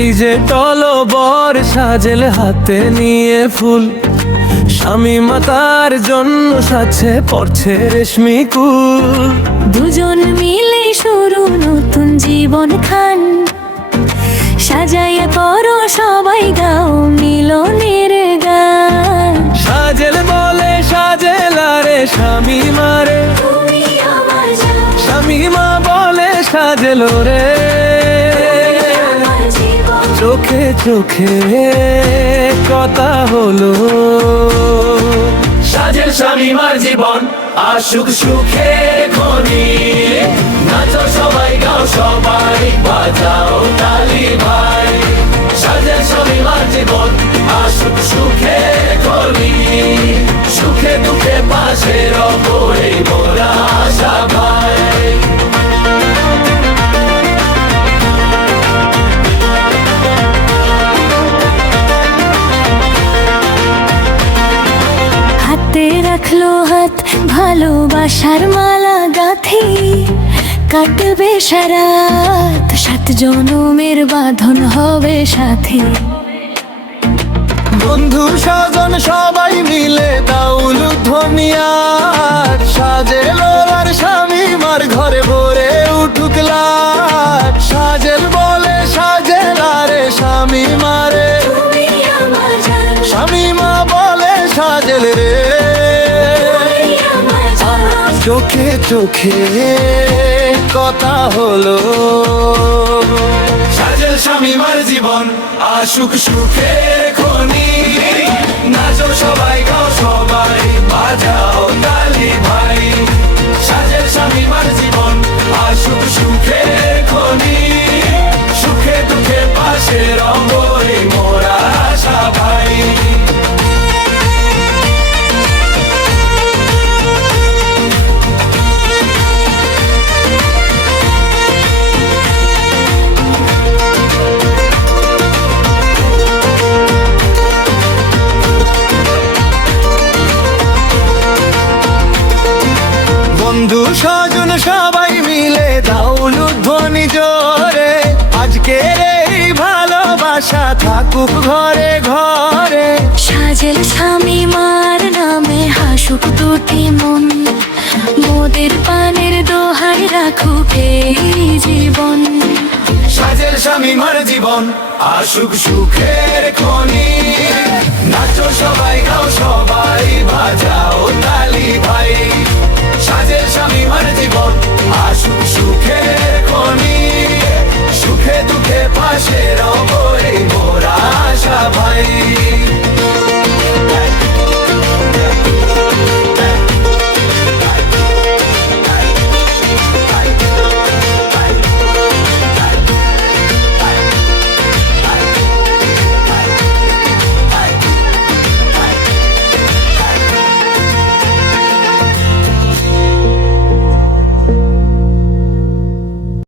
এই যে টলবর সাজেল হাতে নিয়ে ফুল, স্বামী মাতার জন্য সাজছে পড়ছে রেশমি কুল। দুজন মিলে শুরু নতুন জীবন খান, সাজাইয়া করো সবাই গাও মিলনের গান। সাজেল বলে সাজেল আরে স্বামী মারে, তুমি আমার জান, স্বামী মা বলে সাজেল রে। আমার জীবন। চোখে চোখে কথা হলো, সাজেল শামিমার জীবন আশুক সুখের খনি। নাচো সবাই গাও সবাই বাজাও তালি ভাই। সাজেল শামিমার জীবন আশুক সুখের খনি। সুখে দুঃখে পাশে রব এই মোরা আশা ভাই। হাতে রাখলো হাত ভালোবাসার মালা গাঁথি, কাটবে সারাত 7 জনমের বাঁধন হবে সাথী। বন্ধু স্বজন সবাই মিলে দাউল ধনিয়ার, সাজেল আর স্বামী মার ঘরে ভরে উঠুক লাট। সাজেল বলে সাজেল আরে স্বামী মারে, তুমি আমার জান, স্বামী মা বলে সাজেল রে। তুমি আমার জান। চোখে চোখে কথা হলো, সাজেল শামিমার জীবন আশুক সুখের খনি। নাচো সবাই গাও সবাই বাজাও তালি ভাই। সাজেল শামিমার জীবন আশুক সুখের খনি। সুখে দুঃখে পাশে রব এই মোরা আশা ভাই। বন্ধু স্বজন সবাই মিলে দাউল ধ্বনি জোরে। আজকের এই ভালোবাসা থাকুক ঘরে ঘরে। সাজেল শামিমার নামে হাসুক দুটি মন, মোদের পানের দোহাই রাখুক এই জীবন। সাজেল শামিমার জীবন আশুক সুখের খনি। নাচো সবাই গাও সবাই বাজা